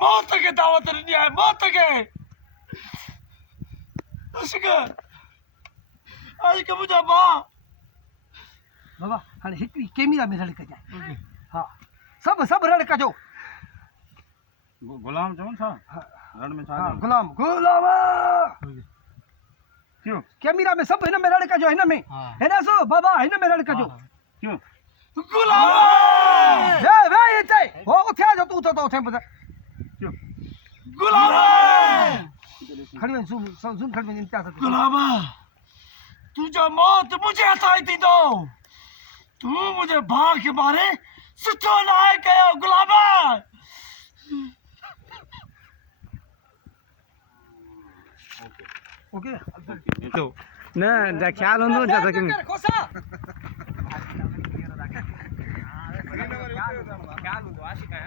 मौत के दावत ॾिनी आहे मौत के अशक आज के मुंहिंजा भाउ बाबा हाणे हिकिड़ी कैमरा में रड़ कजांइ हा सभु रड़ कजो गुलाम चवनि छा रण में छा हाँ गुलाम क्यों कैमरा में सब हिन में रड़ कजो हिन में हिन सो बाबा हिन में रड़ कजो क्यों गुलाम वे इते हो उथे आ जा तू तो उथे बता क्यों गुलाम खड़ी वन सुन खड़ी वन इंतजार कर गुलाम तुझा मौत मुझे हथाई थींदो तू मुझे भाउ के मारे सुठो न आहे कयो गुलाम ओके तो न ख्याल हूंदो जैसा कि कोसा ख्याल हूंदो आशिक आहे